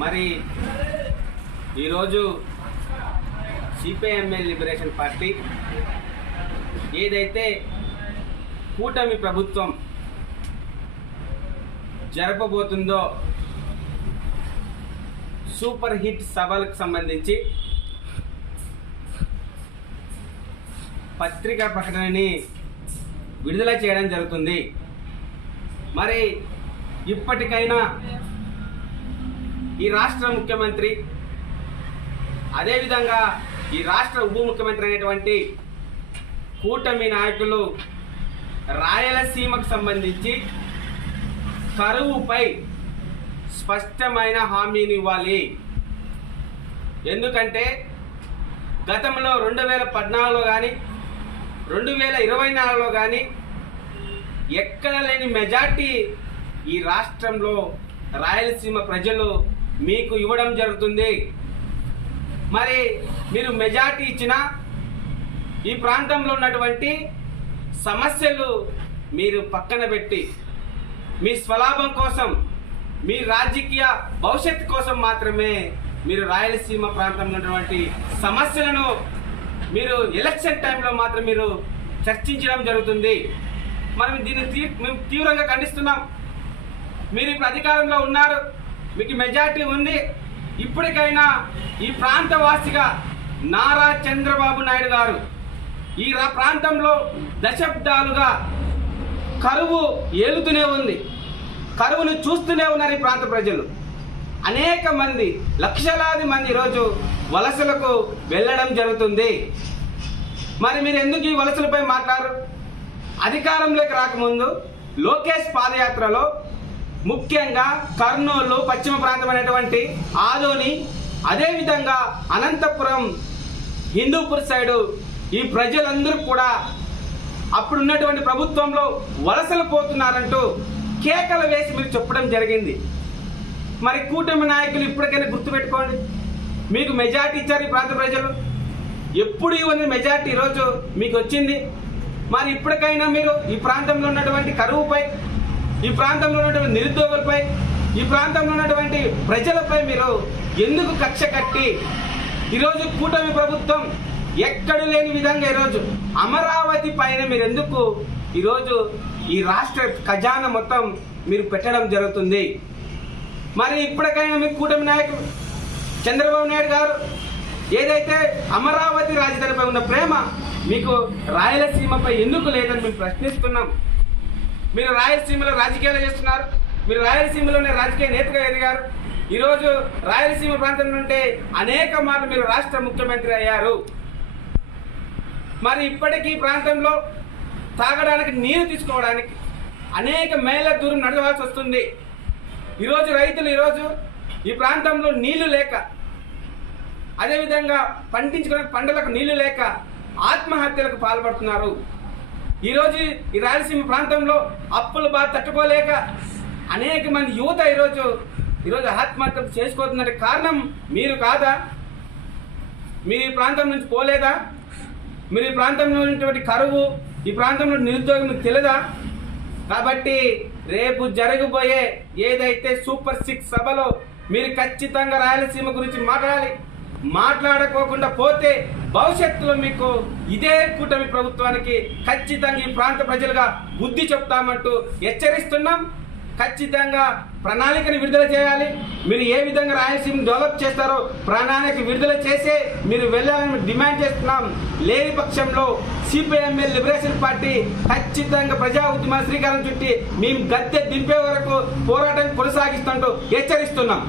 మరి ఈరోజు CPIML liberation party ఏదైతే కూటమి ప్రభుత్వం జరపబోతుందో సూపర్ హిట్ సభలకు సంబంధించి పత్రికా ప్రకటనని విడుదల చేయడం జరుగుతుంది. మరి ఇప్పటికైనా ఈ రాష్ట్ర ముఖ్యమంత్రి అదేవిధంగా ఈ రాష్ట్ర ఉప ముఖ్యమంత్రి అయినటువంటి కూటమి నాయకులు రాయలసీమకు సంబంధించి కరువుపై స్పష్టమైన హామీని ఇవ్వాలి. ఎందుకంటే గతంలో రెండు వేల పద్నాలుగులో కానీ రెండు వేల ఇరవై నాలుగులో కానీ ఎక్కడ లేని మెజార్టీ ఈ రాష్ట్రంలో రాయలసీమ ప్రజలు మీకు ఇవ్వడం జరుగుతుంది. మరి మీరు మెజార్టీ ఇచ్చిన ఈ ప్రాంతంలో ఉన్నటువంటి సమస్యలు మీరు పక్కన పెట్టి మీ స్వలాభం కోసం మీ రాజకీయ భవిష్యత్తు కోసం మాత్రమే మీరు రాయలసీమ ప్రాంతంలో ఉన్నటువంటి సమస్యలను మీరు ఎలక్షన్ టైంలో మాత్రం మీరు చర్చించడం జరుగుతుంది. మనం దీన్ని తీ- మేము తీవ్రంగా ఖండిస్తున్నాం. మీరు ఇప్పుడు అధికారంలో ఉన్నారు. మీకు మెజార్టీ ఉంది. ఇప్పటికైనా ఈ ప్రాంతవాసిగా నారా చంద్రబాబు నాయుడు గారు ఈ ప్రాంతంలో దశాబ్దాలుగా కరువు ఏలుతూనే ఉంది. కరువును చూస్తూనే ఉన్నారు ఈ ప్రాంత ప్రజలు. అనేక మంది లక్షలాది మంది ఈరోజు వలసలకు వెళ్ళడం జరుగుతుంది. మరి మీరు ఎందుకు ఈ వలసలపై మాట్లాడరు? అధికారంలోకి రాకముందు లోకేష్ పాదయాత్రలో ముఖ్యంగా కర్నూలు పశ్చిమ ప్రాంతమైనటువంటి ఆదోని అదేవిధంగా అనంతపురం హిందూపూర్ సైడు ఈ ప్రజలందరూ కూడా అప్పుడు ఉన్నటువంటి ప్రభుత్వంలో వలసలు పోతున్నారంటూ కేకలు వేసి మీరు చెప్పడం జరిగింది. మరి కూటమి నాయకులు ఇప్పటికైనా గుర్తుపెట్టుకోండి. మీకు మెజార్టీ ఇచ్చారు ఈ ప్రాంత ప్రజలు. ఎప్పుడు ఇవన్నీ మెజార్టీ ఈరోజు మీకు వచ్చింది. మరి ఇప్పటికైనా మీరు ఈ ప్రాంతంలో ఉన్నటువంటి కరువుపై ఈ ప్రాంతంలో ఉన్నటువంటి నిరుద్యోగులపై ఈ ప్రాంతంలో ఉన్నటువంటి ప్రజలపై మీరు ఎందుకు కక్ష కట్టి ఈరోజు కూటమి ప్రభుత్వం ఎక్కడ లేని విధంగా ఈరోజు అమరావతి పైన మీరు ఎందుకు ఈరోజు ఈ రాష్ట్ర ఖజానా మొత్తం మీరు పెట్టడం జరుగుతుంది? మరి ఇప్పటికైనా మీ కూటమి నాయకుడు చంద్రబాబు నాయుడు గారు ఏదైతే అమరావతి రాజధానిపై ఉన్న ప్రేమ మీకు రాయలసీమపై ఎందుకు లేదని మేము ప్రశ్నిస్తున్నాం. మీరు రాయలసీమలో రాజకీయాలు చేస్తున్నారు. మీరు రాయలసీమలోనే రాజకీయ నేతగా ఎదిగారు. ఈరోజు రాయలసీమ ప్రాంతం నుండి అనేక మార్లు మీరు రాష్ట్ర ముఖ్యమంత్రి అయ్యారు. మరి ఇప్పటికీ ప్రాంతంలో తాగడానికి నీరు తీసుకోవడానికి అనేక మైళ్ళ దూరం నడవాల్సి వస్తుంది. ఈరోజు రైతులు ఈరోజు ఈ ప్రాంతంలో నీళ్ళు లేక అదేవిధంగా పండించుకునే పంటలకు నీళ్ళు లేక ఆత్మహత్యలకు పాల్పడుతున్నారు. ఈరోజు ఈ రాయలసీమ ప్రాంతంలో అప్పులు బాధ తట్టుకోలేక అనేక మంది యువత ఈరోజు ఈరోజు ఆత్మహత్యలు చేసుకోతున్న కారణం మీరు కాదా? మీరు ఈ ప్రాంతం నుంచి పోలేదా? మీరు ఈ ప్రాంతంలో ఉన్నటువంటి కరువు ఈ ప్రాంతంలో నిరుద్యోగం మీకు తెలియదా కాబట్టి రేపు జరగబోయే ఏదైతే సూపర్ సిక్స్ సభలో మీరు ఖచ్చితంగా రాయలసీమ గురించి మాట్లాడాలి. మాట్లాడుకోకుండా పోతే భవిష్యత్తులో మీకు ఇదే కూటమి ప్రభుత్వానికి ఖచ్చితంగా ఈ ప్రాంత ప్రజలుగా బుద్ధి చెప్తామంటూ హెచ్చరిస్తున్నాం. ఖచ్చితంగా ప్రణాళికను విడుదల చేయాలి. మీరు ఏ విధంగా రాయలసీమ డెవలప్ చేస్తారో ప్రణాళిక విడుదల చేసే మీరు వెళ్ళాలని డిమాండ్ చేస్తున్నాం. లేని పక్షంలో సిపిఎంఎల్ లిబరేషన్ పార్టీ ఖచ్చితంగా ప్రజా ఉద్యమ శ్రీకారం చుట్టి మేము గద్దె దింపే వరకు పోరాటం కొనసాగిస్తుంటూ హెచ్చరిస్తున్నాం.